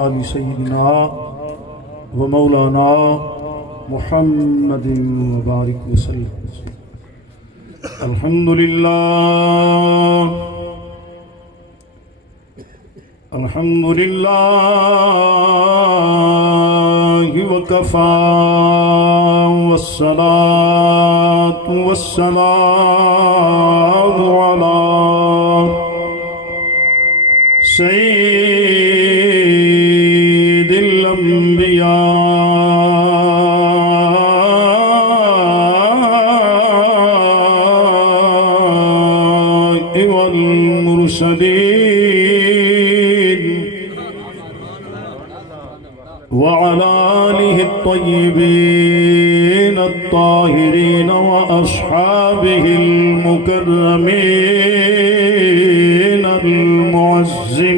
آل سیدنا و مولانا محمد وبارک وسلم۔ الحمدللہ الحمدللہ وکفی والصلاة والسلام علی سید الانبیاء والمرسلین وعلى آلہ الطیبین الطاہرین واصحابہ المکرمین المعظمین،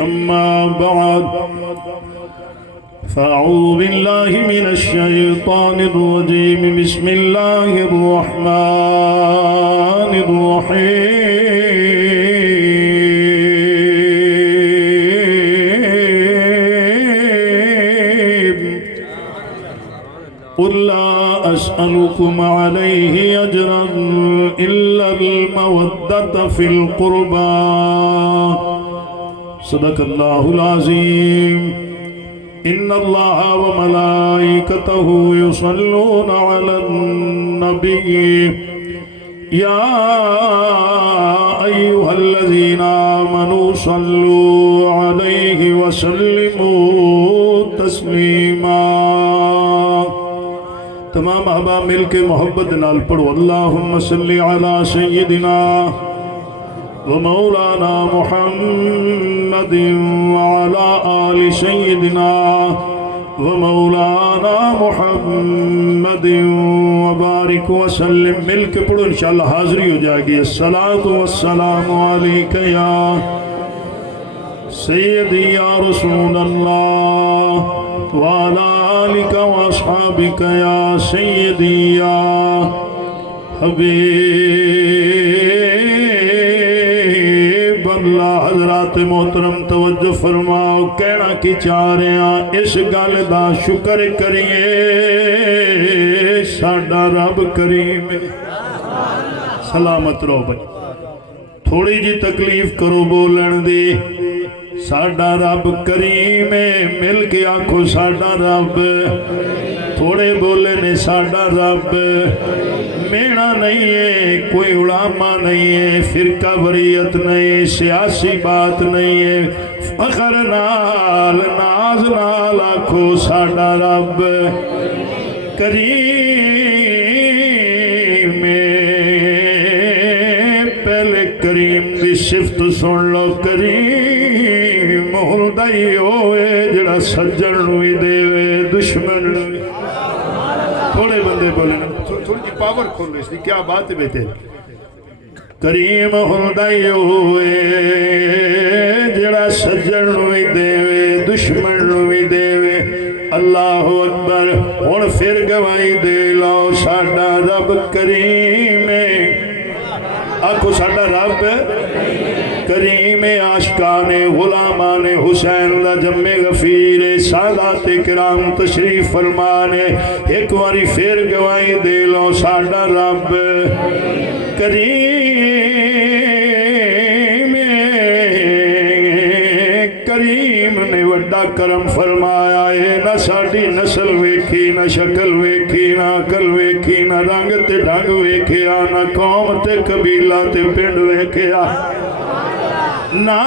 اما بعد فاعوذ باللہ من الشیطان الرجیم، بسم اللہ الرحمن الرحیم۔ قل لا أسألكم عليه أجرا إلا المودة في القربى، صدق الله العظيم۔ إن الله وملائكته يصلون على النبي يا أيها الذين آمنوا صلوا عليه وسلموا تسليما۔ تمام احباب مل کے محبت نال پڑھو، اللہم صلی علی سیدنا و مولانا محمد وعلی آل سیدنا و مولانا محمد وبارک وسلم۔ مل کے پڑھو، انشاءاللہ حاضری ہو جائے گی۔ الصلاۃ والسلام علیک یا سیدی یا رسول اللہ وعلی آلک واصحابک یا سیدی یا حبیب اللہ۔ حضرات محترم توجہ فرماؤ، کہنا کی چاہ رہے ہیں، اس گل دا شکر کریے ساڈا رب کریم سلامت رہو۔ بھائی تھوڑی جی تکلیف کرو بولن دی، ساڈا رب کریم ہے، مل کے آنکھو ساڈا رب، تھوڑے بولے نے ساڈا رب مینا نہیں ہے، کوئی علامہ نہیں ہے، فرقہ وریت نہیں، سیاسی بات نہیں ہے، فخر نال ناز نال آنکھو ساڈا رب کریم ہے۔ پہلے کریم دی صفت سن لو، کریم ہلدائی ہوئے جڑا سجن نوی دے وے دشمن نوی۔ تھوڑے بندے بولے نا، تھوڑی جی پاور کھولو، اس لیے کیا بات ہے بیٹے۔ کریم ہلدائی ہوئے جڑا سجن نوی دے وے دشمن نوی دے وے۔ اللہ اکبر۔ اور پھر گواہی دے لو، ساڈا رب کریم ہے۔ آنکھو ساڈا رب کریم عاشقان غلامان حسین دا جم غفیر سادات کرام تشریف فرمانے۔ ایک واری پھر گواہی دے لو، ساڈا رب کریم کریم نے وڈا کرم فرمایا ہے۔ نہ ساڈی نسل ویکھی، نہ شکل ویکھی، نہ عقل ویکھی، نہ رنگ تے ڈھنگ ویکھیا، نہ قوم تے قبیلہ تے پنڈ ویکھیا، نہ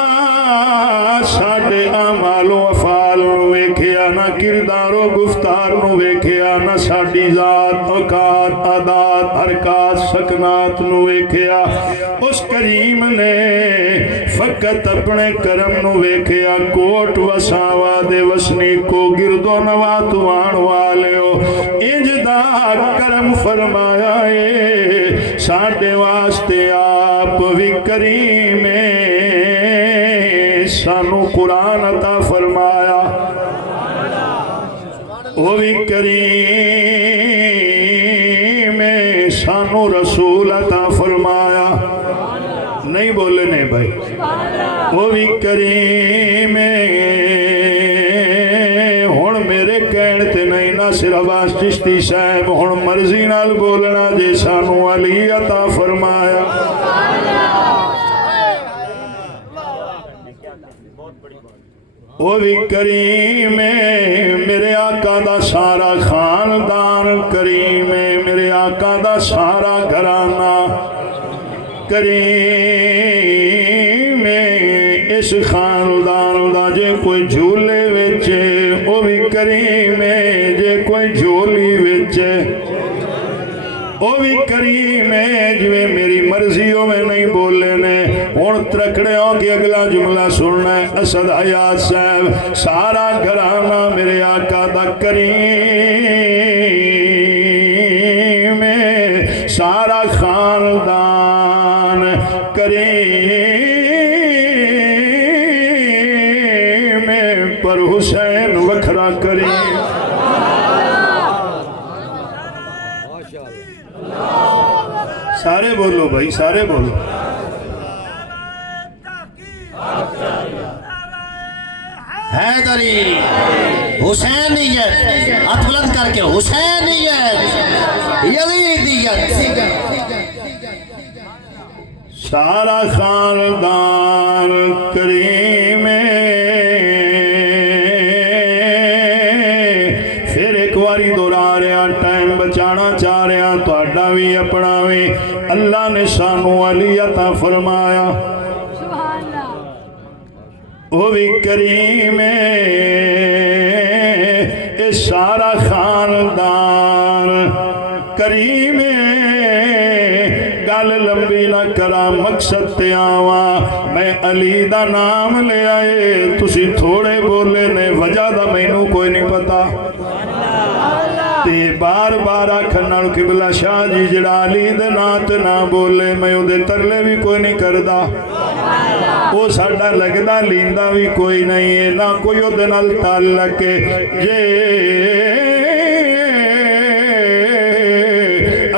ساڈے اعمال و افعال نو ویکھیا، نہ کردار و گفتار نو ویکھیا، نہ ساڈی ذات اوقات عادات حرکات سکنات نو ویکھیا۔ اس کریم نے فقط اپنے کرم نو ویکھیا۔ کوٹ وساوا دے وسنی کو گردو نوات وان والے ہو، انج دا کرم فرمایا ہے ساڈے واسطے آپ بھی کریم سانو قرآن عطا فرمایا، وہ بھی کریم سانو رسول عطا فرمایا۔ نہیں بولے نہیں بھائی، وہ بھی کریم ہن میرے کہن تے نہیں ناصر عباس چشتی صاحب ہن مرضی نال بولنا جے سانو علی عطا فرمایا وہ بھی کریم میرے آقا دا سارا خاندان کریم میرے آقا دا سارا گھرانہ کریم اس خاندان دا جے کوئی جھولے وچے وہ بھی کریم جے کوئی جھولی وچے وہ بھی کریم جویں میری مرضی میں نہیں بولے نے ہن ترکڑے ہو کے اگلا جملہ سننا ہے اسد حیات صاحب سارا گھرانہ میرے آقا دا کریم سارا خاندان کریم پر حسین وکھرا کریم سارے بولو بھائی سارے بولو حیدری حسینیت اطلت کر کے حسینیت یزیدیت سارا خاندان کریم پھر ایک واری دورا رہا ٹائم بچانا چاہ رہا تہاڈا بھی اپنا بھی اللہ نے سانو علی عطا فرمایا وہ بھی کریم اے سارا خاندان کریم گل لمبی نہ کرا مقصد تے آواں میں علی دا نام لے آئے تسی تھوڑے بولے نے وجہ دا مینوں کوئی نہیں پتا تے بار بار آکھن نال قبلہ شاہ جی جڑا علی دے نام تے نہ بولے میں او دے ترلے بھی کوئی نہیں کردا وہ ساڈا لگدا لیندا بھی کوئی نہیں ہے نہ کوئی او دے نال تعلق ہے جے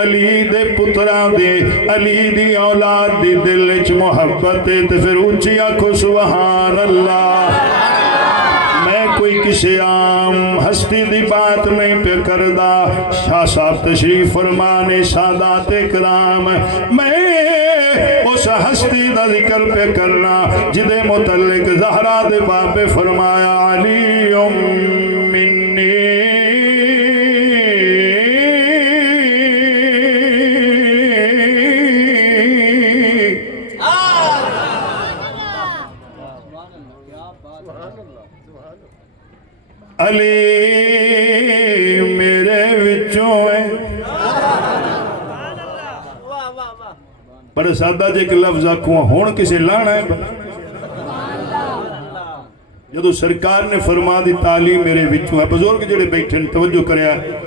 علی دے پتراں دے علی دی اولاد دی دل وچ محبت ہے تے پھر اونچی آکھو سبحان اللہ میں کوئی کسی عام ہستی دی بات نہیں پہ کردا شاہ صاحب تشریف فرمانے سادات اکرام میں اس ہستی دا ذکر پہ کرنا جدے متعلق زہرا دے باپ فرمایا علی منی علی میرے وچوں ہے بڑے سادہ جے کہ لفظ آکھوں ہون کسے لانا ہے جدو سرکار نے فرما دی تعلیم میرے وچوں ہے بزرگ جڑے بیٹھے توجہ کریا ہے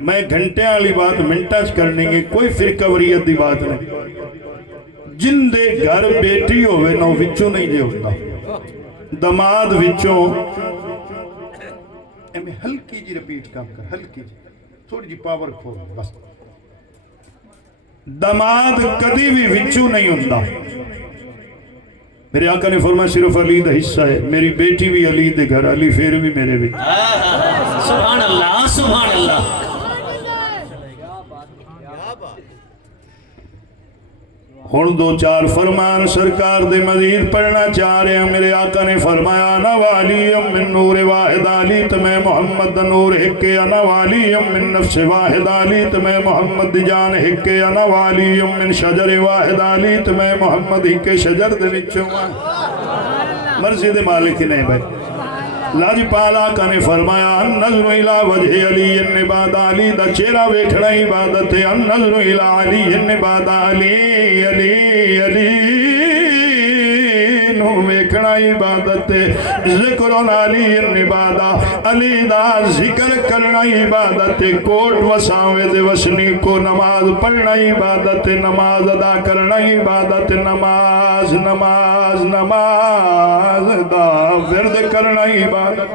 میں گھنٹیاں والی بات منٹاں کرنی ہے کوئی فرقہ وریت دی بات نہیں جن دے گھر بیٹی ہوئے نہ وچوں نہیں دے ہوتا دماد وچوں میں ہلکی جی ریپیٹ کام کر ہلکی جی تھوڑی جی پاور کھول بس دماد کدی بھی وچو نہیں ہوتا میرے آقا نے فرمایا صرف علی دا حصہ ہے میری بیٹی بھی علی دے گھر علی پھر بھی میرے بھی سبحان اللہ سبحان اللہ ہن دو چار فرمان سرکار دے مزید پڑھنا چاہ رہے ہیں میرے آقا نے فرمایا انا والیم من نور واحد علی تمہیں محمد نور ہکے انا والیم من نفس واحد علی تمہیں محمد جان ہکے انا والیم من شجر واحد علی تمہیں محمد ہکے شجر دے وچوں مرضی دے مالک نہیں بھائی لاجی پالا کا نے فرمایا النظر الى وجہ علی النباد علی دا چہرہ ویکھنا عبادت ہے النظر الى علی النباد علی علی علی نو ویکھنا عبادت ہے ذکر علی النباد علی دا ذکر کرنا عبادت ہے کوٹ وساوے دے وسنی کو نماز پڑھنا عبادت ہے نماز ادا کرنا عبادت ہے نماز نماز نماز دا ورد کرنا عبادت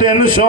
300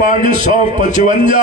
555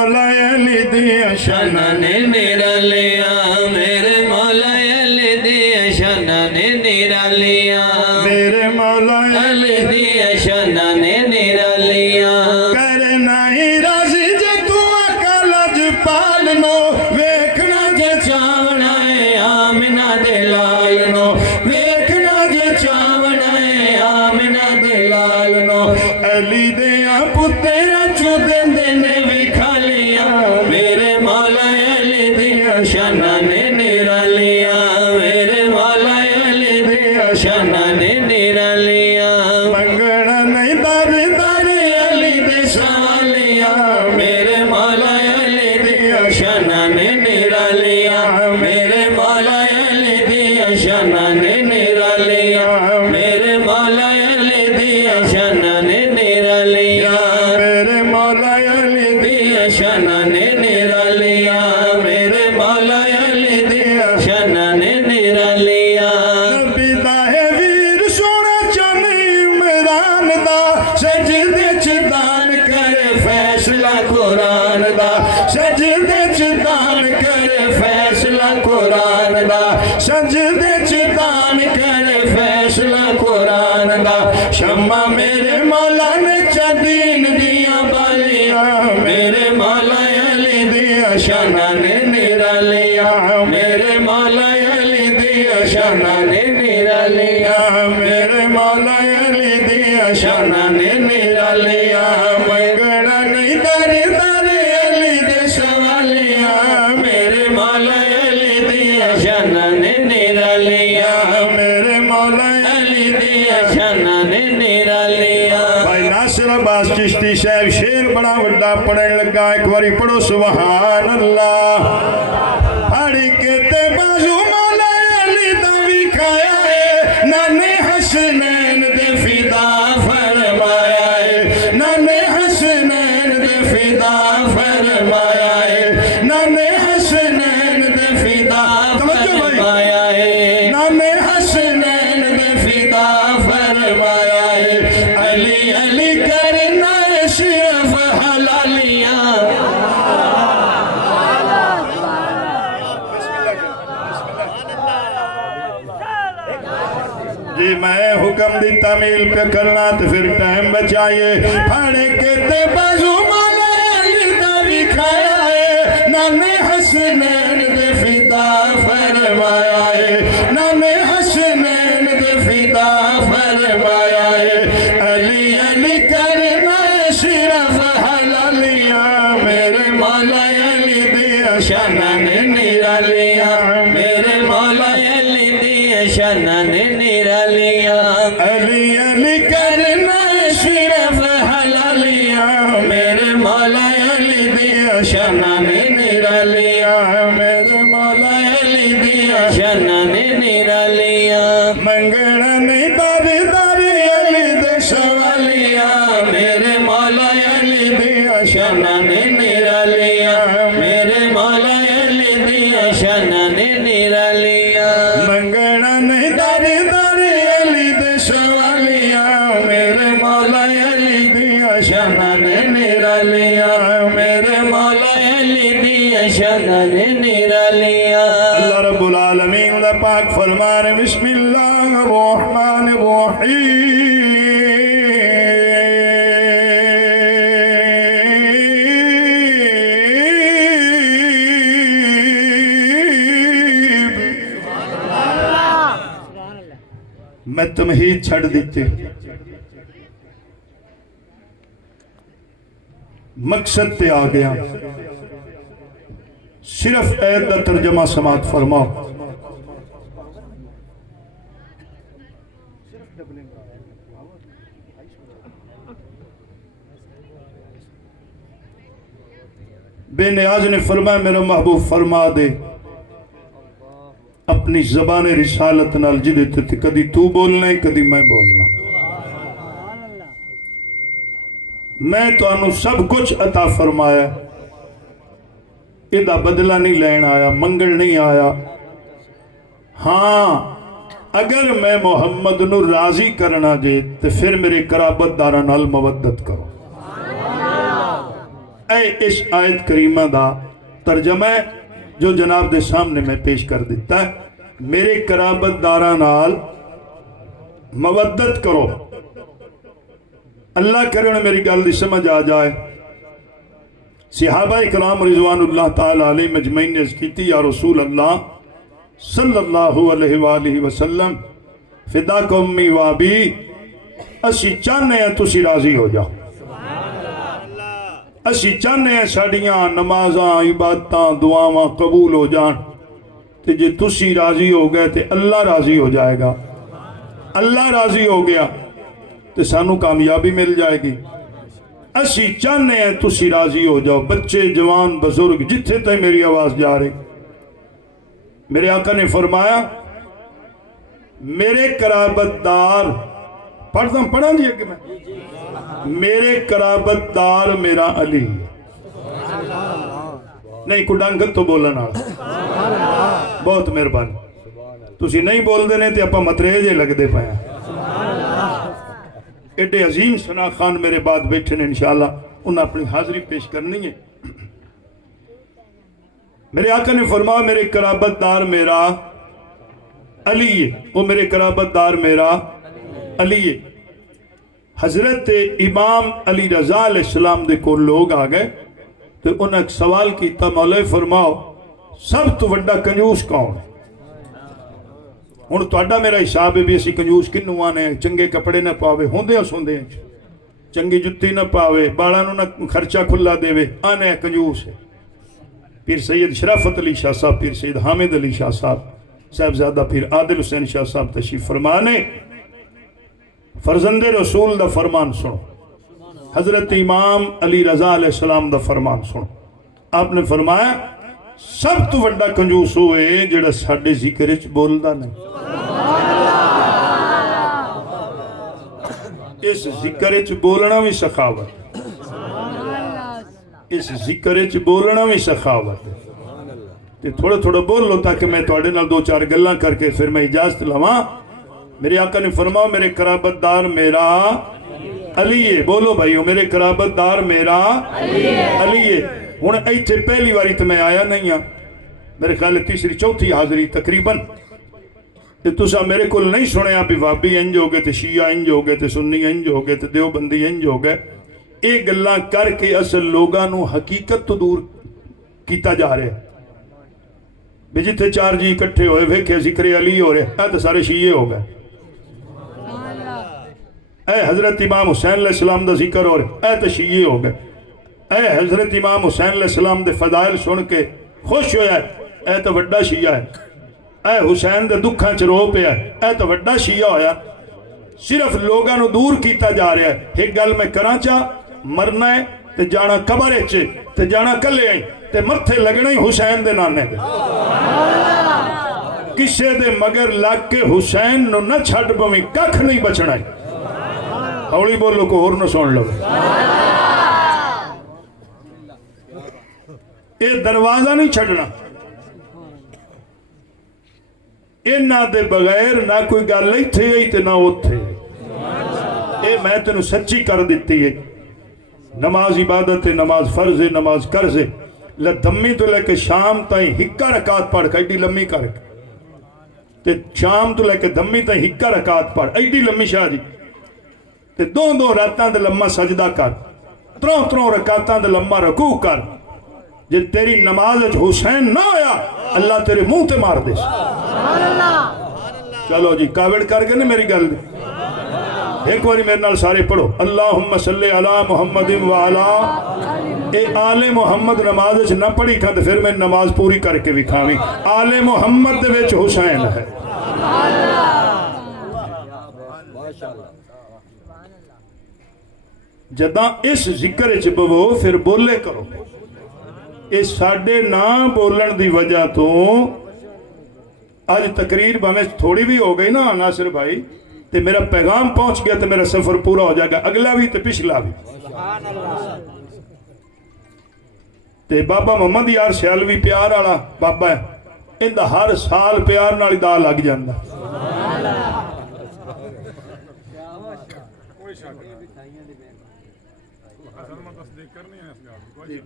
مولا علی دیا شانہ نے نرالیاں میرے مولا علی دیا شانہ نے نرالیاں میرے مولا علی دیا شانہ نے نرالیاں کرنا ہی راضی جے تو اکل اجپال نو ویکھنا جے چاونا ہے آمنہ دے لال نو ویکھنا جے چاونا ہے آمنہ دے لال نو علی دیا پترا چودن دینے وکھا لیا میرے مولا علی دیا شانہ نے نرالیاں میرے مولا علی دیا شانہ نے نرالیاں منگنا نہیں در در علی دے سوالیاں میرے مولا علی دیا شانہ نے نرالیاں میرے مولا علی دیا شانہ نے نرالیاں میرے مولا علی دیا شانہ نے نرالیاں میرے مولا علی دیا شانہ نے نرالیاں میرے مولا علی دیا شانہ نے نرالیاں نبی دا ہے ویر سونا چنی عمران دا سجدے چ دان کرے فیصلہ قرآن دا سجدے چ دان کرے فیصلہ قرآن دا سجدے چ دان کرے فیصلہ قرآن دا شمع میرے مولا نے چدین دیا بالیاں میرے مولا علی دیا شانہ نے نرالیاں میرے مولا علی دیا شانہ نے نرالیاں میرے مولا علی دیا شانہ نے نرالیاں منگنا نہیں در در علی دے سوالیاں میرے مولا علی دیا شانہ نے نرالیاں میرے مولا علی دیا شانہ نے نرالیاں بھائی ناصر عباس چشتی صاحب شیر بڑا وڈا پڑھن لگا ایک باری پڑھو سبحان اللہ پڑھ کے تے بازو مولا علی دا وکھایا ہے نانے حسنین دے فدا فرمایا ہے نانے حسنین دے فدا فرمایا ہے نانے حسنین دے فدا فرمایا ہے نانے حسنین دے فدا فرمایا ہے علی علی کرنا ہے صرف حلالیاں جی میں حکم دی تعمیل پہ کرنا تو پھر ٹائم بچائیے پڑھ کے تے بازو مولا علی دا وکھایا ہے نانے حسنین دے فدا فرمایا ہے نانے حسنین دے فدا فرمایا ہے علی علی کرنا صرف حلالیاں میرے مولا علی دیا شانہ نے نرالیاں میرے مولا علی دیا شانہ نے نرالیاں علی علی کرنا صرف حلالیاں میرے مولا علی دیا شانہ نے نرالیاں میرے مولا علی دیا شانہ نے نرالیاں منگنا نہیں در در علی دے سوالیاں میرے مولا علی دیا شانہ نے نرالیاں میرے مولا علی دیا شانہ نے نرالیاں منگنا نہیں در در علی دے سوالیاں میرے مولا علی دیا شانہ نے نرالیاں میرے مولا علی دیا شانہ نے نرالیاں اللہ رب العالمین دا پاک فرمان بسم اللہ الرحمن الرحیم میں تمہید چھڑ دیتے مقصد تے آ گیا صرف عید دا ترجمہ سماعت فرماؤ بے نیاز نے فرمایا میرا محبوب فرما دے اپنی زبان رسالت نال جدے تے کدی تو بولنا ہے کدی میں بولنا میں تو انو سب کچھ عطا فرمایا ادھا بدلہ نہیں لین آیا منگل نہیں آیا ہاں اگر میں محمد نو راضی کرنا جے تو پھر میرے قرابت دارا نال مودت کرو اے اس آیت کریمہ دا ترجمہ ہے جو جناب دے سامنے میں پیش کر دیتا ہے. میرے قرابت داراں نال مودت کرو. اللہ کرے انہیں میری گل دی سمجھ آ جائے. صحابہ اکرام رضوان اللہ تعالی علیہ مجمعین نے عرض کیتی یا رسول اللہ صلی اللہ علیہ وآلہ وسلم فداک امی و ابی اسی چاہنے ہیں تسی راضی ہو جاؤ. اسی چاہنے ہیں ساڑیاں نمازاں عبادتاں دعاواں قبول ہو جان تے جے تسی راضی ہو گئے تے اللہ راضی ہو جائے گا. اللہ راضی ہو گیا تے سانو کامیابی مل جائے گی. اسی چاہنے ہیں تسی راضی ہو جاؤ. بچے جوان بزرگ جتھے تک میری آواز جا رہی میرے آقا نے فرمایا میرے قرابت دار پڑھا جی کہ میں میرے قرابت دار میرا علی نہیں کو ڈنگت تو بولنا بہت مہربانی. تسی نہیں بول دینے تے اپا متریجے لگ دے پایا. ایڈے عظیم ثنا خان میرے بعد بیٹھے نے انشاءاللہ انہوں اپنی حاضری پیش کرنی ہے. میرے آقا نے فرمایا میرے قرابت دار میرا علی ہے. وہ میرے قرابت دار میرا علی ہے. حضرت امام علی رضا علیہ السلام دے کو لوگ آ گئے تو انہوں نے ایک سوال کیتا مولا فرماؤ سب تو وڈا کنجوس کون ہے؟ ہن تہاڈا میرا حساب ہے بھی اسی کنجوس کنوں آنے چنگے کپڑے نہ پاوے ہوندے سوندے چنگی جتی نہ پاوے بالاں نوں نہ خرچہ کھلا دے آنے کنجوس ہے. پیر سید شرافت علی شاہ صاحب پیر سید حامد علی شاہ صاحب صاحبزادہ پیر عادل حسین شاہ صاحب تشریف فرمانے فرزند رسول دا فرمان سنو. حضرت امام علی رضا علیہ السلام دا فرمان سنو. آپ نے فرمایا سب تو وڈا کنجوس ہوئے جڑا ساڈے ذکر وچ بولدا نہیں. اس ذکر وچ بولنا بھی سخاوت. اس ذکر وچ بولنا بھی سخاوت. تھوڑا تھوڑا بول لو تاکہ میں تواڈے نال دو چار گلاں کر کے پھر میں اجازت لواں. میرے آقا نے فرمایا میرے قرابت دار میرا علی ہے. بولو بھائیو میرے قرابت دار میرا علی ہے. ہن ایتھے پہلی واری تو میں آیا نہیں ہاں میرے خیال تیسری چوتھی حاضری تقریباً تے تساں میرے کول نہیں سنیا بھی وہابی انج ہو گئے تے شیعہ انج ہو گئے تے سنی انج ہو گئے تے دیوبندی انج ہو گئے. اے گلاں کر کے اصل لوگاں نو حقیقت تو دور کیتا جا رہا ہے. بھی جتھے چار جی اکٹھے ہوئے ویکھے ذکر علی ہو رہے اے تے سارے شیعے ہو گئے. اے حضرت امام حسین علیہ السلام دا ذکر ہو رہے اے تے شیعے ہو گئے. اے حضرت امام حسین علیہ السلام دے فضائل سن کے خوش ہویا ہے اے تے وڈا شیعہ ہے. اے حسین دے دکھاں چ رو پیا اے تے وڈا شیعہ ہویا. صرف لوگاں نو دور کیتا جا رہا ہے. ایک گل میں کراں چا مرنا ہے تے جانا قبر وچ تے جانا کلے آئی تے متھے لگنا ہی حسین دے نانے دے. کسے دے مگر لگ کے حسین نو نہ چھڈ پویں ککھ نہیں بچنا ہے. ہولی بولو کو اور نہ سن لو. اے دروازہ نہیں چھڑنا. انہاں دے بغیر نہ کوئی گل ایتھے آئی تے نہ اوتھے. اے میں تینوں سچی کر دیتی ہے. نماز عبادت ہے نماز فرض ہے نماز قرض ہے. لدمی تو لے کے شام تائیں ہکا رکعت پڑھ کے ایڈی لمبی کر کے تے شام تو لے کے دمی تائیں ہکا رکعت پڑھ ایڈی لمبی شاہ جی تے دو راتاں دے لمبا سجدہ کر تروں رکعتاں دے لمبا رکوع کر. جے تیری نماز حسین نہ ہویا اللہ تیرے منہ تے مار دے. چلو جی کاوڑ کر کے نا میری گل ایک باری میرے نال سارے پڑھو اللہم صلی علی محمد وعلا. اے آل محمد نماز نہ پڑھی کھا تو پھر میں نماز پوری کر کے بھی کھاویں. آل محمد دے وچ حسین ہے. جداں اس ذکر وچ بوو پھر بولے کرو. اس ساڈے نہ بولن دی وجہ تو آج تقریر بھامیں تھوڑی بھی ہو گئی نا ناصر بھائی تے میرا پیغام پہنچ گیا تے میرا سفر پورا ہو جائے گا اگلا بھی تے پچھلا بھی. تے بابا محمد یار سیالوی پیار والا بابا ہے اندہ ہر سال پیار نالی دا لگ جاندہ.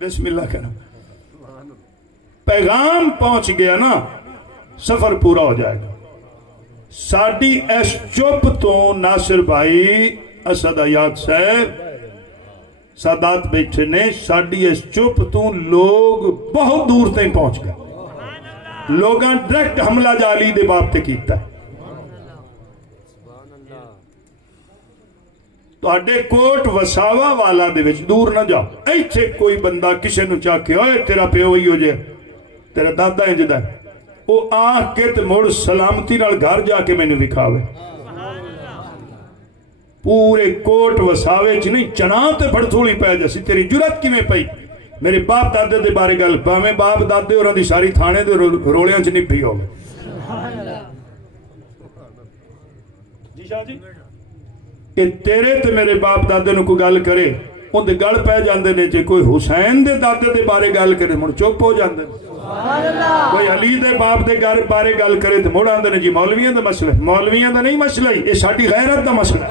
بسم اللہ کرنا پیغام پہنچ گیا نا سفر پورا ہو جائے گا ساڑی اس چپ تو ناصر بھائی اسد آیات صاحب سادات بیٹھے نے ساڑی اس چپ تو لوگ بہت دور تک پہنچ گئے لوگاں ڈائریکٹ حملہ جالی دے باپ تے کیتا ہے تو اڈے کوٹ وساوا والا دے وچ دور نہ جاؤ ایتھے کوئی بندہ کسے نو چاہ کے اوئے تیرا پیو ہی ہو جائے تیرا دادا ہے جدا ہے وہ آہ کے تے موڑ سلامتی نال گھر جا کے میں نے دکھاوے پورے کوٹ وساوے چ نہیں چنا تے پھڑ تھوڑی پہ جیسی تیری جرات کی میں پئی میرے باپ دادے دے بارے گل باویں باپ دادے اور دی ساری تھانے دے رولیاں چ نہیں پی ہو جی شاہ جی کہ تیرے تے میرے باپ دادے نو کو گل کرے ان دے گل پہ جاندے نے جے کوئی حسین دے دادے دے بارے گل کرے مڑ چپ ہو جاندے کوئی علی دے باپ دے بارے گل کرے تے مڑ آندے نے جی مولویاں دا مسئلہ مولویاں دا نہیں مسئلہ یہ ساڈی غیرت دا مسئلہ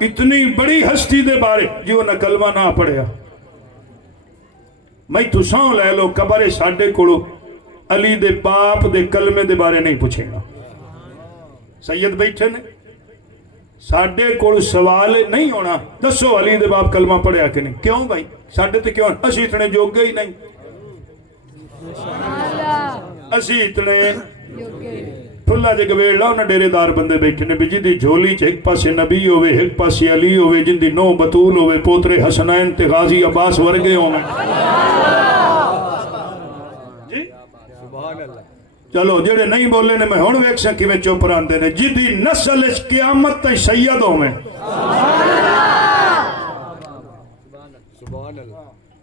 اتنی بڑی ہستی دے بارے جو نہ کلمہ نہ پڑھیا میں تو ساؤں لے لو قبر ساڈے کولو علی دے باپ دے کلمے دے بارے نہیں پوچھے گا سید بیٹھے نے ساڈے کول سوال نہیں ہونا دسو علی دے باپ کلمہ پڑھیا کہ نہیں کیوں بھائی ساڈے تے کیوں اسی اتنے جوگے ہی نہیں اسی اتنے پھلا جے گویڑ لاؤ نا ڈیرے دار بندے بیٹھے نے بھی جی جھولی چ ایک پاسے نبی ہوئے ایک پاسے علی ہوئے جن دی نو بطول ہوئے پوترے حسنین تے غازی عباس ورگے ہوئے جی چلو جڑے نہیں بولے نے میں ہون ویک سکی میں چوپ راندے نے جی دی نسل اس قیامت تے سید ہوئے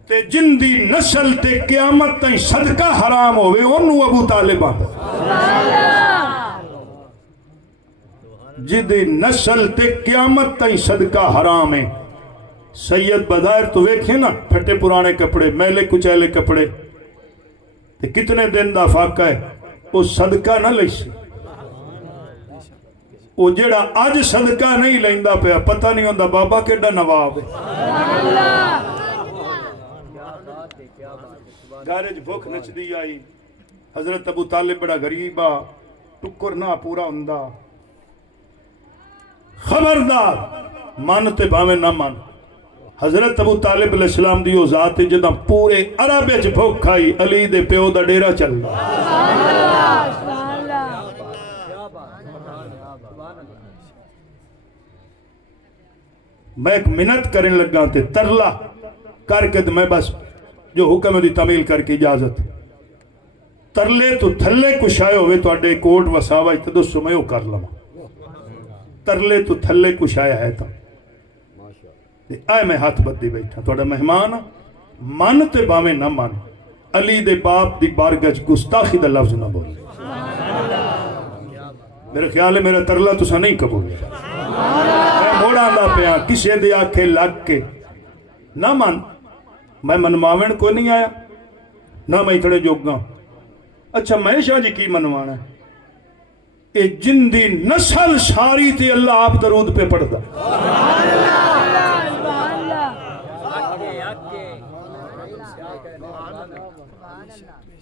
تے جن دی نسل تے قیامت تے صدقہ حرام ہوئے انہوں ابو طالبہ جی دی نسل تے قیامت تے صدقہ حرام ہے سید بظاہر تو ویکھیں نا پھٹے پرانے کپڑے میلے کچیلے کپڑے تے کتنے دن دا فاقہ ہے وہ صدقہ نہ لئی سی وہ جڑا آج صدقہ نہیں لیندہ پیا پتہ نہیں ہوندہ بابا کیڑا نواب ہے گارج بھوک نچ دی آئی حضرت ابو طالب بڑا غریبا ٹکر نہ پورا ہوندہ خبردار مانتے باویں نہ مان حضرت ابو طالب علیہ السلام دیو ذات جدہ پورے عربے چ بھوک کھائی علی دے پیو دا ڈیرہ چل میں ایک منت کرنے لگا تے ترلا کر کے میں بس جو حکم دی تعمیل کر کے اجازت ترلے تو تھلے کشائے ہوئے تو اڈے کوٹ وساوا اتدو سمیو کر لما ترلے تو تھلے کشائے ہے تا آئے میں ہاتھ بدی بیٹھا توڑا مہمان من تے باویں نہ من علی دے باپ دی بارگج گستاخی دا لفظ نہ بولے میرے خیال ہے میرا ترلا تو سا نہیں قبول میں موڑا دا پیا کسے دے آکھے لگ کے نہ من میں منواوین کو نہیں آیا نہ میں اتنے جوگاں اچھا میں شاہ جی کی منوانا ہے اے جن دی نسل ساری تھی اللہ آپ درود پہ پڑھ دا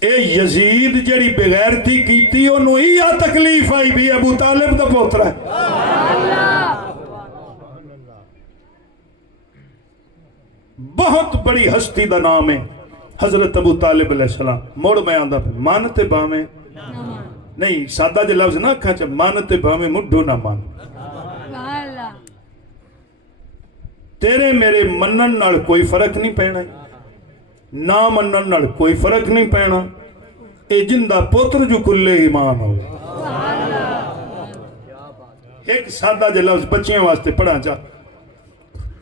اے یزید جڑی بغیرتی کیتی انہوں ہی یا تکلیف آئی بھی ابو طالب دا پوترا ہے بہت بڑی ہستی دا نام ہے حضرت ابو طالب علیہ السلام موڑ میں آندہ پہ مانتے باویں نہیں سادہ جے لفظ نہ کھا مانتے باویں مڈھو نہ مان تیرے میرے منن نال کوئی فرق نہیں پینا نہ منن نال کوئی فرق نہیں پینا اے جندہ پوتر جو کلے ایمان ہو ایک سادہ جے لفظ بچیاں واسطے پڑھا چاہ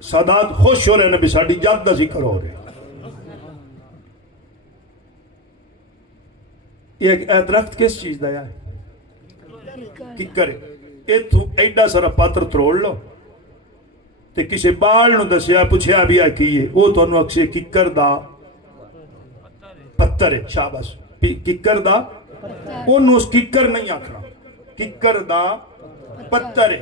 سادات خوش ہو رہے نبی ساڑھی جات دا ذکر ہو رہے یہ درخت کس چیز دا ہے ککر ہے تو ایڈا سارا پاتر تروڑ لو تے کسے بال نو دسیا پوچھیا بھی آکیے وہ تو انو اکسے ککر دا پتر ہے شاباس ککر دا انو اس ککر نہیں آکھنا ککر دا پتر ہے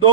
2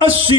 80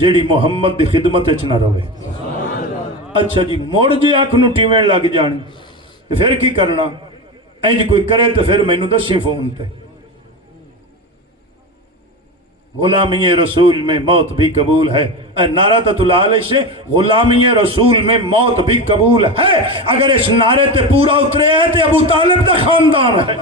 جیڑی محمد دی خدمت اچ نہ رہے۔ اچھا جی مڑ جی اکھ نو ٹیویں لگ جانی پھر کی کرنا؟ انج کوئی کرے تو پھر مینوں دسی فون تے۔ غلامی رسول میں موت بھی قبول ہے، اے نعرہ تو لال سے غلامی رسول میں موت بھی قبول ہے۔ اگر اس نعرے تے پورا اترے ہے تے ابو طالب دا خاندان ہے۔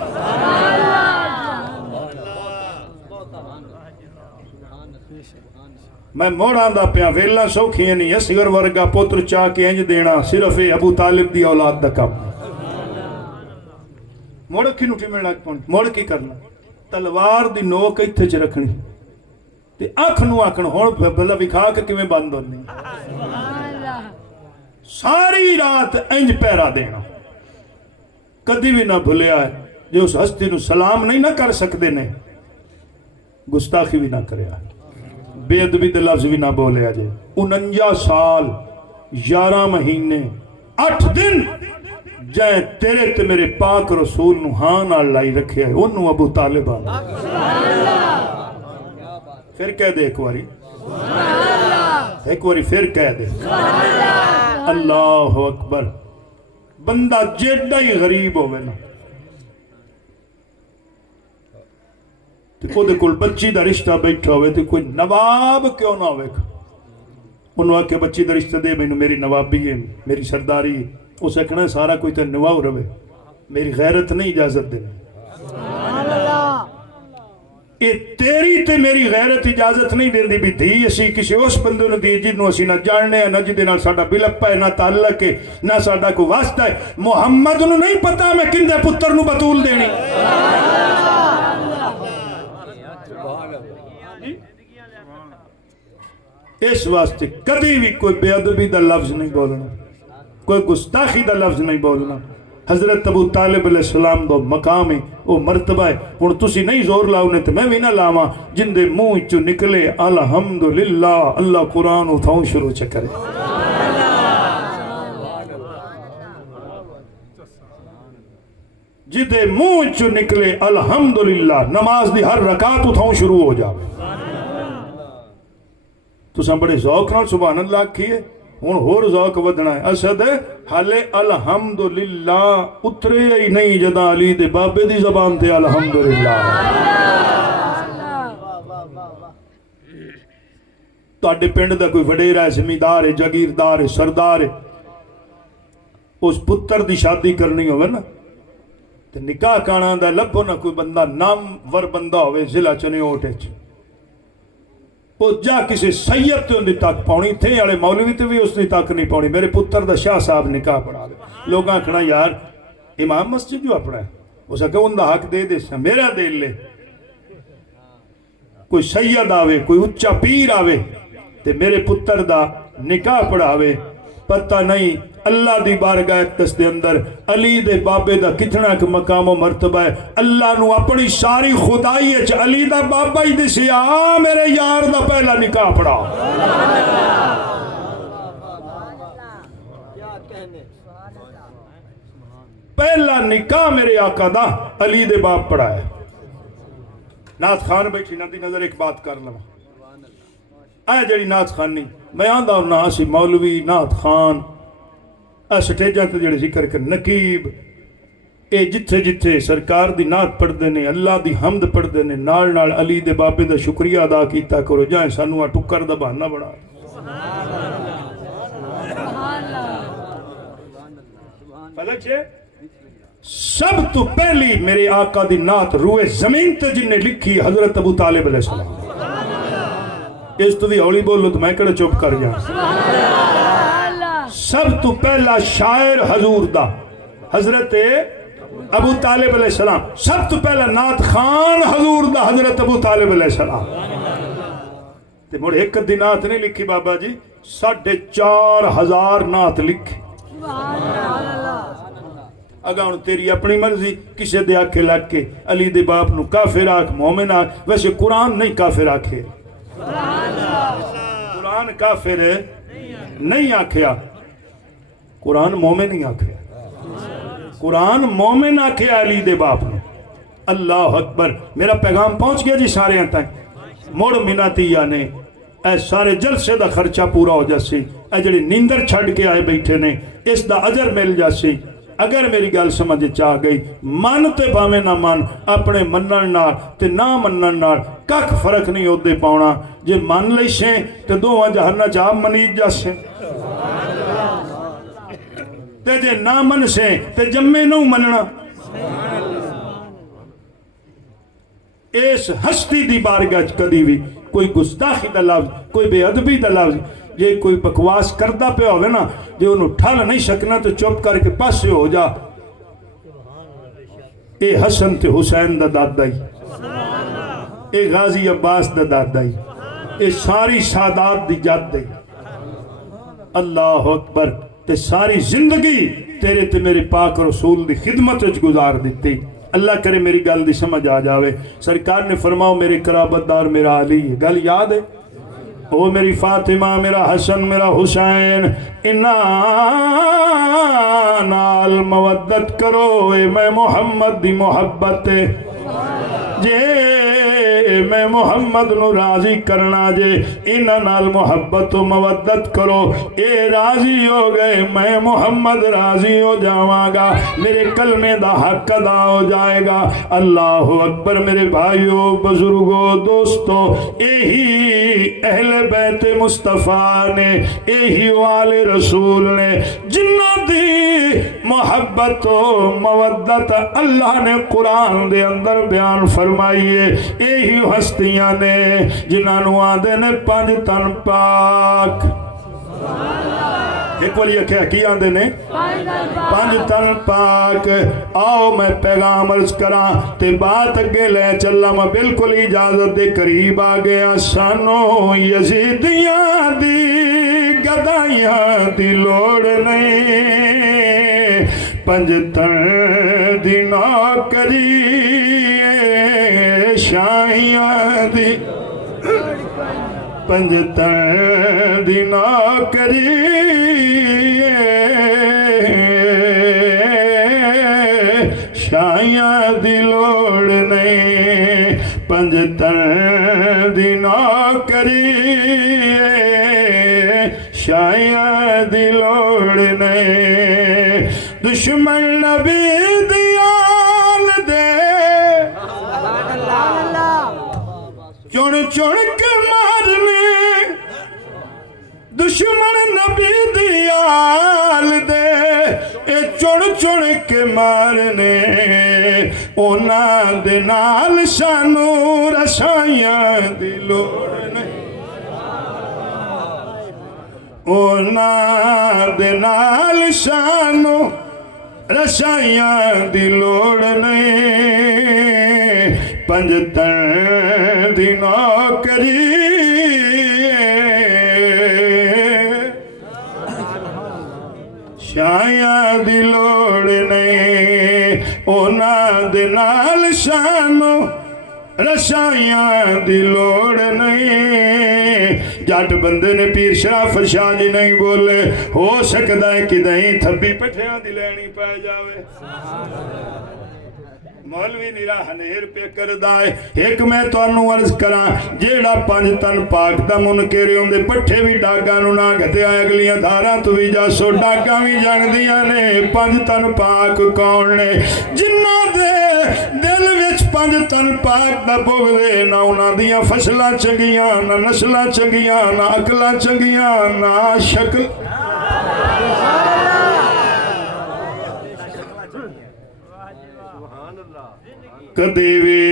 میں موڑاں دا پیا ویلا سوکھی نہیں، اصغر ورگا پتر چاہ کے انج دینا صرف ابو طالب دی اولاد دا کم۔ موڑ کی نوٹی میں لگ پہنچ، موڑ کی کرنا؟ تلوار دی نوک ایتھے چ رکھنی تے آنکھ نو آکھن ہون بلا وکھا کے کیویں بند ہونی، ساری رات انج پیرا دینا۔ کدی بھی نہ بھولیا ہے جو اس ہستی نو سلام نہیں نہ کر سکتے نے، گستاخی بھی نہ کریا، بے ادبی دے لفظ بھی نہ بولیا جے۔ 49 سال 11 مہینے 8 دن جائیں تیرے تے میرے پاک رسول نو ہاں نال لائی رکھے ہے، انہوں ابو طالب آنا۔ پھر کہہ دے ایک واری پھر کہہ دے اللہ اکبر۔ بندہ جیڑا ہی غریب ہوئے نا تو کل بچی دا رشتہ بیٹھا ہوئے تو کوئی نواب کیوں نہ ہوئے، انہوں آکے بچی دا رشتہ دے مینوں میری نوابی ہے، میری سرداری ہے، اسے کہنا سارا کوئی تو نواو رہے، میری غیرت نہیں اجازت دینا۔ اے تیری تے میری غیرت اجازت نہیں دین دی بھی دھی اسی کسی اس بندے نے دی جنہوں اسی نہ جاننے ہیں، نہ جدے نہ ساڑا بلپا ہے، نہ تعلق ہے، نہ ساڑا کو واسطہ ہے۔ محمد نو نہیں پتا میں کندے پتر نو بطول دینی۔ اس واسطے کبھی بھی کوئی بے ادبی دا لفظ نہیں بولنا، کوئی گستاخی دا لفظ نہیں بولنا۔ حضرت ابو طالب علیہ السلام دا مقام ہے، وہ مرتبہ ہے۔ ہن تسی نہیں زور لاؤ نے تو میں بھی نہ لاواں، جن دے منہ چوں نکلے الحمدللہ، اللہ قرآن اتھاؤں شروع چکرے۔ جدے منہ چوں نکلے الحمدللہ، نماز دی ہر رکعت اتھاؤں شروع ہو جاوے۔ تو سن بڑے ذوق نال سبحان اللہ کیے، ہن ہور ذوق ودنا ہے۔ اسد حالے الحمدللہ اترے ہی نہیں جدا علی دے بابے دی زبان تے الحمدللہ۔ تواڈے پنڈ دا کوئی وڈیرا ہے، زمیندار ہے، جاگیردار ہے، سردار ہے، اس پتر دی شادی کرنی ہوئے نا تے نکاح کانا دا لبو نہ کوئی بندہ نامور بندہ ہوئے ضلع چنیوٹ وچ، وہ جا کسی سید تے اندھی تک پاؤنی تھے، والے مولوی تے بھی اس نے تک نہیں پاؤنی، میرے پتر دا شاہ صاحب نکاح پڑھا دے۔ لوگ آکھنا یار امام مسجد جو اپنا ہے اس کا ان دا حق دے دے، میرا دے لے۔ کوئی سید آوے، کوئی اچا پیر آوے تے میرے پتر دا نکاح پڑھاوے، پتہ نہیں اللہ دی بارگاہ اقدس دے اندر علی دے بابے دا کتنا ایک مقام و مرتبہ ہے۔ اللہ نو اپنی ساری خدائی اچ علی دا بابا ہی دسیا میرے یار دا پہلا نکاح پڑھا۔ پہلا نکاح میرے آقا دا علی دے باپ پڑھا ہے۔ نعت خان بیٹھی نہ دی نظر ایک بات کر لوں، اے جڑی نعت خان نہیں میں آندا ہوں، نہ اسی مولوی نعت خان سٹیجاں تے جڑے ذکر کر نقیب، اے جتھے جتھے سرکار دی نعت پڑھ دے نے، اللہ دی حمد پڑھ دے نے، نال نال علی دے بابے دا شکریہ ادا کیتا کرو، جائیں سانو آ ٹکر دا بہانہ بڑھا۔ فلک چھے سب تو پہلی میرے آقا دی نعت روئے زمین تے جن نے لکھی حضرت ابو طالب علیہ السلام۔ اس تو بھی اولی بولو تو میں کڑے چپ کر جاؤں۔ سب تو پہلا شاعر حضور دا حضرت ابو طالب علیہ السلام، سب تو پہلا نعت خان حضور دا حضرت ابو طالب علیہ السلام۔ تے مڑ ایک دی نعت نہیں لکھی بابا جی، 4,500 نعت لکھی۔ اگر ان تیری اپنی مرضی کسی دے آکھے لگ کے علی دے باپ نو کافر آکھ مومن آکھ، ویسے قرآن نہیں کافر آکھے، قرآن کافر نہیں آکھیا، قرآن مومن نہیں آکھیا، قرآن مومن آکھیا علی دے باپ نے۔ اللہ اکبر، میرا پیغام پہنچ گیا جی سارے ہیں تائیں۔ موڑ مناتیہ نے اے سارے جلسے دا خرچہ پورا ہو جاسی، اے جڑی نیندر چھڑ کے آئے بیٹھے نے اس دا اجر مل جاسی۔ اگر میری گل سمجھ چاہ گئی، من تے بھاویں نہ من، اپنے منن نال تے نہ منن نال کک فرق نہیں ہوتے پاؤنا۔ جے من لئی سیں تے دوواں جہنم چ آپ منیج جاسیں، تے جے نہ من سیں تے جمے نو مننا۔ اس ہستی دی بارگاہ کدی بھی کوئی گستاخی دا لفظ، کوئی بے ادبی دا لفظ، جے کوئی بکواس کردہ پہ ہوئے نا، جے انہوں ٹھل نہیں سکنا تو چپ کر کے پاسے ہو جا۔ اے حسن تے حسین دا دادائی، اے غازی عباس دا دادائی، اے ساری سادات دی جادائی۔ اللہ اکبر۔ تے ساری زندگی تیرے تے میرے پاک رسول دی خدمت وچ گزار دیتی۔ اللہ کرے میری گل دی سمجھ آ جاوے۔ سرکار نے فرماؤ میرے قرابت دار میرا علی، گل یاد ہے؟ او میری فاطمہ، میرا حسن، میرا حسین، نال مودت کرو، اے میں محمد دی محبت جے میں محمد نو راضی کرنا جے، انہاں نال محبت و مودت کرو، اے راضی ہو گئے میں محمد راضی ہو جاواں گا، میرے کلمے دا حق ادا ہو جائے گا۔ اللہ اکبر۔ میرے بھائیو، بزرگو، دوستو، یہی اہل بیت مصطفیٰ نے، یہی والے رسول نے جنہ دی محبت و مودت اللہ نے قرآن دے اندر بیان فرمائیے، یہی ہستیاں نے جنہاں نو آندے نے پنج تن پاک۔ ایک والی کیا کی آندے نے پنج تن پاک۔ آؤ میں پیغام عرض کراں تے بات اگے لے چلا، میں بالکل اجازت دے قریب آ گیا۔ سانو یزیدیاں دی گدائیاں دی لوڑ نہیں، پنج تن دی نوکری شاہیاں دی، پنج تن دی نوکری شاہیاں دی لوڑ نہیں، پنج تن دی نوکری شاہیاں دی لوڑ نہیں۔ دشمن نبی دیال دے چن چن کے مارنے، دشمن نبی دیال دے اے چن چن کے مارنے، اونا دے نال سانو رسائیاں دی لوڑ نہیں، اونا دے نال سانو رسائیاں دی لوڑ نہیں، پنج تن دی نوکری شاہیاں دی لوڑ نہیں، اونا دے نال سانو رسائیاں دی لوڑ نہیں۔ جٹ بندے نے پیر شرافت شاہ جی نہیں بولے، ہو سکتا ہے کہ دہیں تھبی پٹھیاں دی لینی پہ جاوے۔ مولوی نیرا ہنیر پہ کردائے۔ ایک میں تو انہوں عرض کراں، جیڑا پنج تن پاک دا منکرے ہوندے پٹھے بھی ڈاگاں نو نہ گھتے آئے، اگلیاں دھاراں تو بھی جا سو ڈاگاں بھی جان دیاں نے۔ پنج تن پاک کون نے؟ جنہ دے دل وچ پنج تن پاک دا بغضے، نہ انہاں دیاں فصلاں چنگیاں، نہ نسلاں چنگیاں، نہ عقلاں چنگیاں، نہ شکل کدی بھی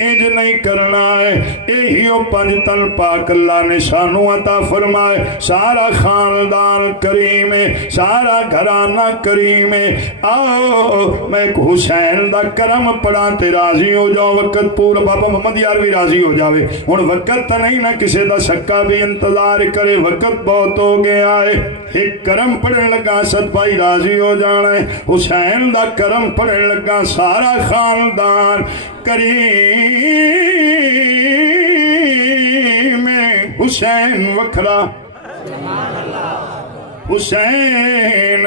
انج نہیں کرنا ہے۔ یہیوں پنج تن پاک اللہ نے سانو عطا فرمائے۔ سارا خاندان کریم ہے، سارا گھرانہ کریم ہے۔ آؤ میں ایک حسین دا کرم پڑھا تے راضی ہو جاؤ، وقت پورا بابا محمد یار بھی راضی ہو جاوے۔ ہن وقت تا نہیں نہ کسے دا سکا بھی انتظار کرے، وقت بہت ہو گیا ہے۔ ایک کرم پڑھن لگا ست بھائی راضی ہو جانا ہے۔ حسین دا کرم پڑھن لگا سارا خاندان کریم حسین وکھرا، حسین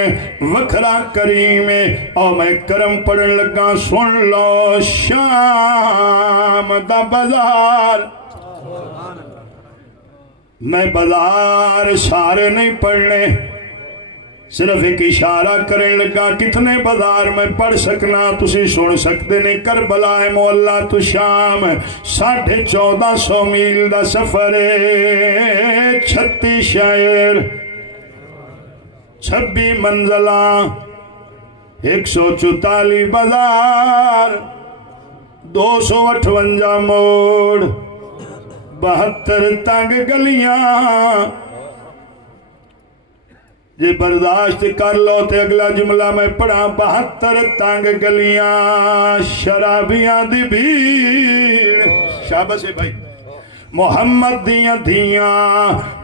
وکھرا کریم۔ اور میں کرم پڑھن لگا، سن لو شام دا بازار میں بازار سارے نہیں پڑھنے، صرف ایک اشارہ کرنے لگا کتنے بازار میں پڑھ سکنا تسی سن سکتے نے۔ کربلا مولا تو شام 1450 میل دا سفر ہے، 36 شہر، 26 منزلاں، 144 بازار، 258 موڑ، 72 تنگ گلیاں۔ جی برداشت کر لو تے اگلا جملہ میں پڑھا، 72 تنگ گلیاں، شرابیاں دی بھیڑ۔ شاباش ہے بھائی۔ محمد دیاں دھیاں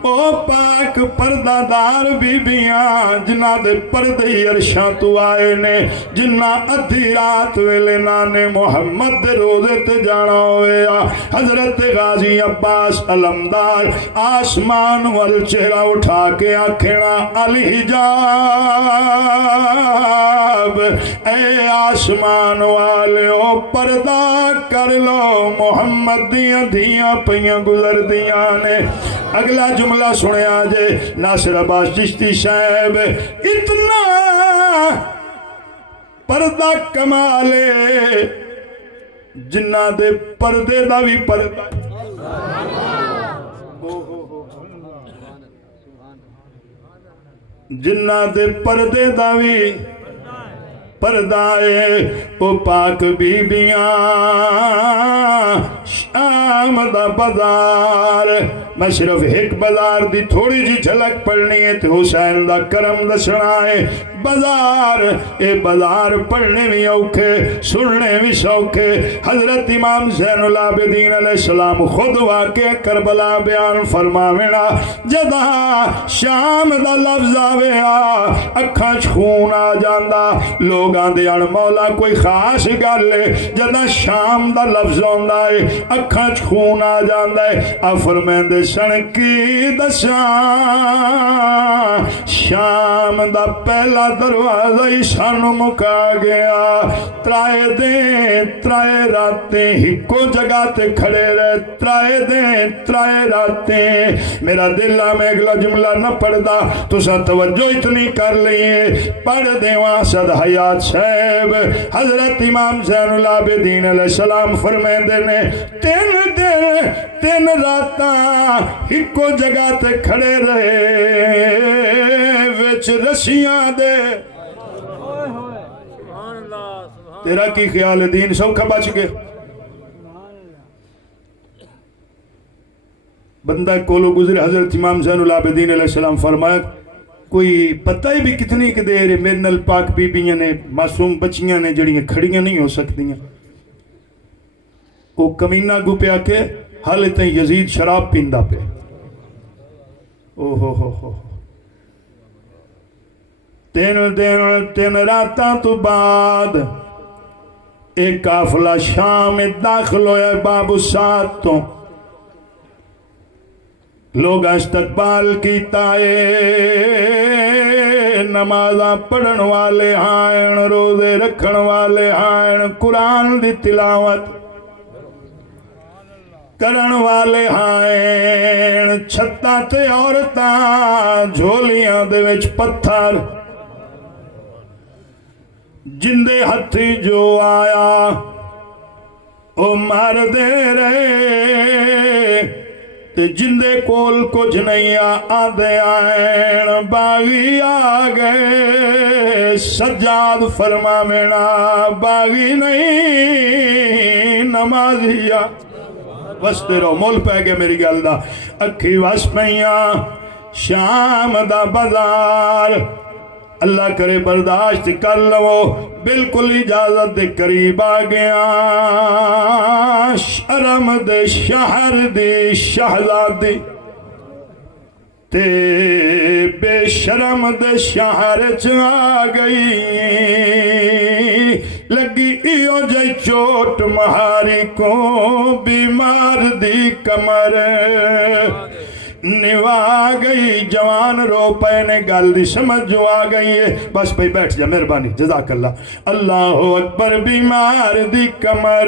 او پاک پردہ دار بیبیاں، جنہ دے پردے عرشاں تو آئے نے، جنہ ادھی رات ویلے نانے محمد دے روزے تے جانا ہوئے۔ حضرت غازی عباس علمدار آسمان وال چہرہ اٹھا کے آکھنا، الحجاب، اے آسمان والیو پردہ کر لو، محمد دیاں دھیاں پہیاں گزر دیاں نے۔ اگلا جملہ سنے آجے ناصر عباس چشتی صاحب، اتنا پردہ کمالے جنہ دے پردے دا بھی پردہ، جنہ دے پردے دا بھی پردائے، او پاک بیبیاں شام دا بازار۔ میں صرف ایک بازار دی تھوڑی جی جھلک پڑھنی ہے تو حسین دا کرم دسنا ہے۔ بازار، اے بازار پڑھنے بھی اوکھے، سننے بھی سوکھے۔ حضرت امام زین العابدین علیہ السلام خود واقع کربلا بیان فرماوینا، جدا شام دا لفظ آویا اکھاں خون آ جاندا، لوگاں دے ان مولا کوئی خاص گل ہے، جدا شام دا لفظ آندا ہے اکھاں خون آ جاندا ہے۔ آ فرمیندے سن کی دساں، شام دا پہلا دروازہ ہی سانو مکا گیا۔ ترائے دیں ترائے راتیں ہکو جگہ تے کھڑے رہے، ترائے دیں ترائے راتیں۔ میرا دل میں اگلا جملہ نہ پڑھ دا، تو سا توجہ اتنی کر لئے، پڑھ دیں واسد حیات صاحب۔ حضرت امام زین العابدین علیہ السلام فرمیندے نے، 3 دن 3 راتاں ہکو جگہ تے کھڑے رہے، وچ رسیاں دے۔ تیرا کی خیال ہے دین سوکھا بچ گئے؟ بندہ کولو گزرے، حضرت امام زین العابدین علیہ السلام فرمایا کوئی پتہ ہی بھی کتنی کہ دیر میرے نال پاک بیبیاں نے، معصوم بچیاں نے جڑیاں کھڑیاں نہیں ہو سکتیاں۔ وہ کمینہ گو پہ آکے حال تیں یزید شراب پیندہ پہ، او ہو 3 دن 3 راتاں تو بعد ایک قافلہ شام داخل ہویا باب الساعت تو، لوگ استقبال کیتا ہے، نمازاں پڑھن والے آئین، روزے رکھن والے آئین، قرآن دی تلاوت کرن والے آئین، چھتاں تے عورتاں جھولیاں دے وچ پتھر، جندے ہتھی جو آیا او مار دے رہے، تے جندے کول کچھ نہیں آدھے آئین، باغی آگئے سجاد فرما مینا، باغی نہیں نمازیا۔ وستے رہو، مول پہ گئے میری گل دا، اکھی وس پہیاں شام دا بازار۔ اللہ کرے برداشت کر لو، بالکل اجازت دے قریب آ گیا، شرم دے شہر دی شہزادی تے بے شرم دے شہر آ گئی، لگی ایو جائی چوٹ مہاری کو، بیمار دی کمر نوا گئی، جوان رو پہنے گل دی سمجھ جو آ گئی ہے، بس بھئی بیٹھ جا مہربانی، جزاک اللہ۔ اللہ اکبر، بیمار دی کمر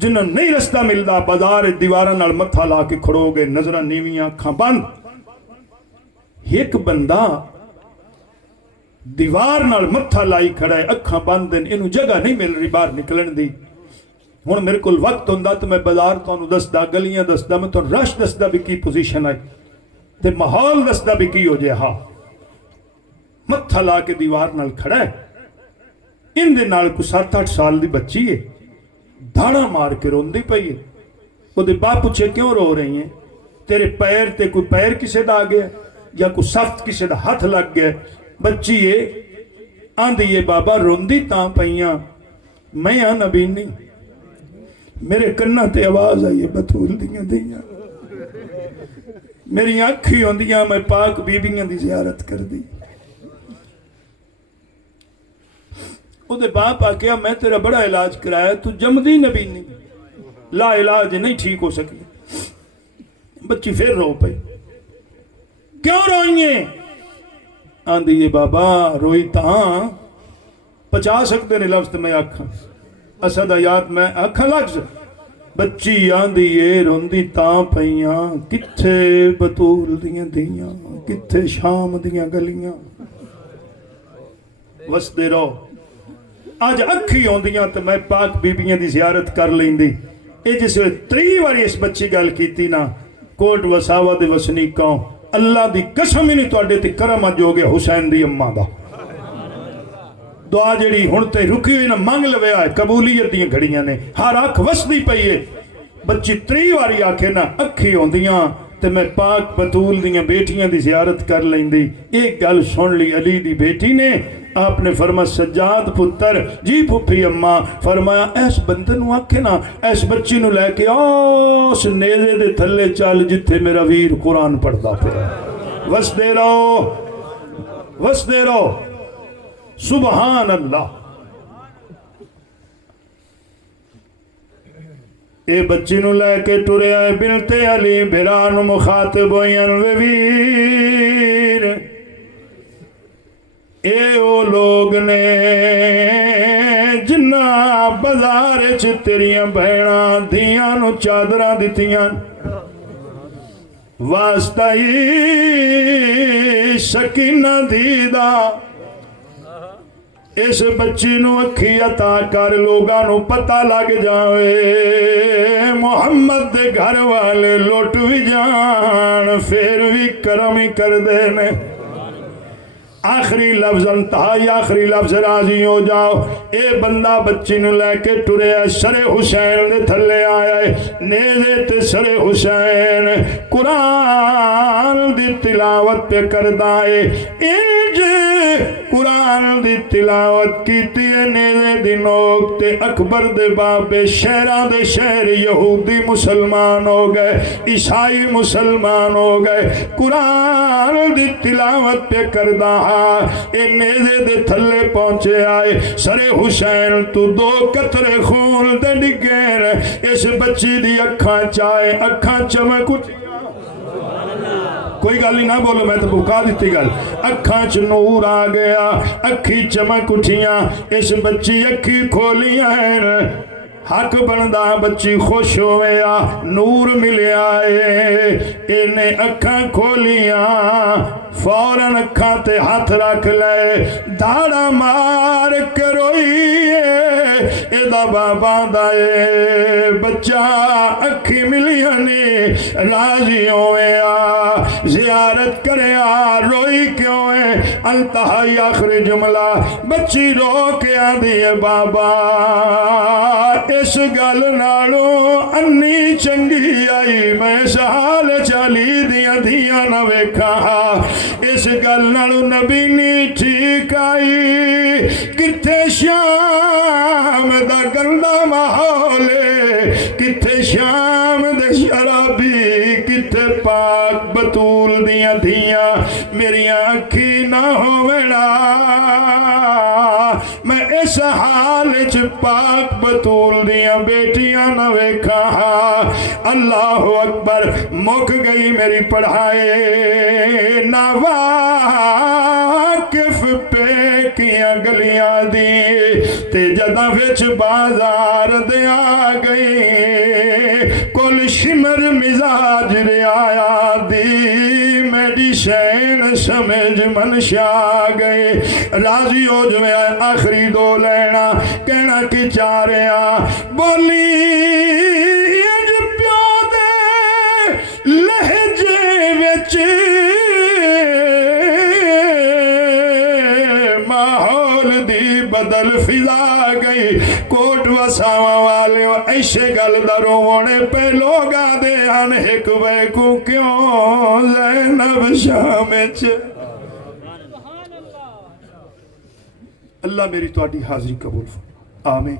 جنہوں نہیں رستہ ملتا بازار دیواراں نال متھا لا کے کھڑو گے نظراں نیویاں اکھاں بند ایک بندہ دیوار نال متھا لائی کھڑا ہے اکھاں بند دن انہوں جگہ نہیں مل رہی باہر نکلن دی ہن میرے کول وقت ہوندا تو میں بازار تانوں دسدا گلیاں دسدا میں تانوں رش دسدا بھی کی پوزیشن ہے تے ماحول دسدا بھی کی ہو جائے ہاں متھا لا کے دیوار نال کھڑا ہے ان دے نال کو 7-8 سال دی بچی ہے دھاڑا مار کے روندی پئی ہے وہ دے باپ پوچھے کیوں رو رہی ہیں تیرے پیر تے کوئی پیر کسے دا آ گیا یا کوئی سخت کسے دا ہاتھ لگ گیا بچی ہے آندھی ہے بابا روندی تاں پئیاں میں نبی نہیں میرے کنہ تے آواز آئی ہے بطول دیاں دیاں میری آنکھی ہوندیاں میں پاک بیبیاں دی زیارت کر دی وہ دے باپ آکیا میں تیرا بڑا علاج کرایا تو جمدی نبی نہیں لا علاج نہیں ٹھیک ہو سکی بچی پھر رو پئی کیوں روئی ہیں آندھی یہ بابا روئی تاں پچا سکتے نے لفظ میں آکھاں اسد آیات میں آکھاں لفظ بچی آندھی یہ روندی تاں پئیاں کتھے بطول دیاں دیاں کتھے شام دیاں گلیاں وسدے رو آج اکھی ہوندیاں تو میں پاک بیبیاں دی زیارت کر لیندی اے جس ویلے 3 باری اس بچی گل کیتی نا کوٹ وساوا دے وسنیکاں اللہ دی قسم ہی نہیں تواڈے تے کرم جو گیا حسین دی اماں دا دعا جڑی ہن تے رکی ہوئی نہ منگ لویا ہے قبولیت دیاں گھڑیاں نے ہر اکھ وسدی پئی ہے بچی 3 باری آکھے نا اکھی ہوندیاں تے میں پاک بطول دیاں بیٹیاں دی زیارت کر لیندی ایک گل سن لی علی دی بیٹی نے آپ نے فرمایا سجاد پتر جی پھپھی اماں فرمایا ایس بندے نو آکھے نا ایس بچی نو لے کے اس نیزے دے تھلے چل جتھے میرا ویر قرآن پڑھدا پیا وسدے رہو سبحان اللہ اے بچی نو لے کے ٹرے آئے بنت علی بھران مخاطب ہوئیں ویر اے او لوگ نے جنہ بازار چ تیریاں بہناں دھیاں نو چادراں دتیاں واسطہ ہی سکینہ دیدہ اس بچی نو اکھی عطا کر لوگاں نو پتہ لگ جاوے محمد دے گھر والے لوٹ بھی جان پھر بھی کرم ہی کر دینے آخری لفظ انتہائی آخری لفظ راضی ہو جاؤ اے بندہ بچی نو لے کے ٹرے ہے سر حسین دے تھلے آیا ہے نیزے تے سر حسین قرآن دی تلاوت پہ کردہ ہے انج قرآن دی تلاوت کیتی ہے نیزے دی نوک تے اکبر دے بابے شہران دے شہر یہودی مسلمان ہو گئے عیسائی مسلمان ہو گئے قرآن دی تلاوت پہ کردہ اے نیزے دے تھلے پہنچے آئے سر حسین تو 2 قطرے خون دے ڈگیر اس بچی دی اکھاں چائے اکھاں چمک اٹھیا کوئی گل ہی نہ بولو میں تو بکا دیتی گل اکھاں چ نور آ گیا اکھی چمک اٹھیاں اس بچی اکھی کھولیاں ہیں حق بندہ بچی خوش ہویا نور ملیا انہیں اکھاں کھولیاں فوراً اکھاں تے ہاتھ رکھ لے دھاڑا مار کے روئیے ادا بابا دائے بچہ اکھی ملیاں نے راضی ہویا زیارت کرے روئی کیوں ہے انتہائی آخری جملہ بچی رو کے آدھی ہے بابا اس گل نالوں انی چنگی آئی میں سہال چالی دیاں دیاں نہ ویکھا اس گل نالوں نبی نی ٹھیک آئی کتھے شام دا گندا ماحول کتھے شام دے شرابی کتھے پاک بطول دیاں دیاں میری آنکھی نہ ہووینا میں اس حال چ پاک بطول دیاں بیٹیاں نہ ویکھا اللہ اکبر مک گئی میری پڑھائے نہ واقف پہ کیا دیاں گلیاں دی تے جداں وچ بازار دے آ گئی کل شمر مزاج رعایا دی میری شین سمجھ منشا گئے راضی ہو جو میں آخری دو لینا کہنا کہ چاریا بولی اج پیو دے لہجے وچ ماحول دی بدل فضا گئی کوٹ وساواں والے ایسے گل دروں ہونے پہ لوگاں دے ہن ایک وے کو کیوں زینب شام وچ اللہ میری تہاڈی حاضری قبول فرمائے آمین